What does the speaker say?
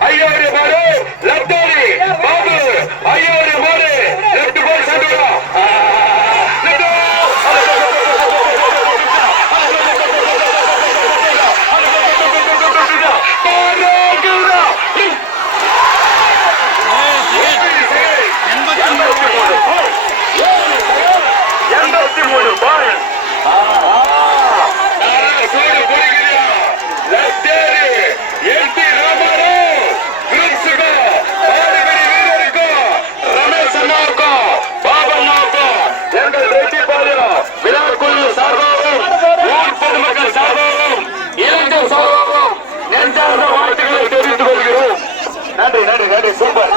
ஐயாயிரம் பாரு லப்டாரி பாபு ஐயாயிரம் பாரு. லெப்ட் பால் சாப்பிடுவோம் எண்பத்தி மூணு. regale, zumba.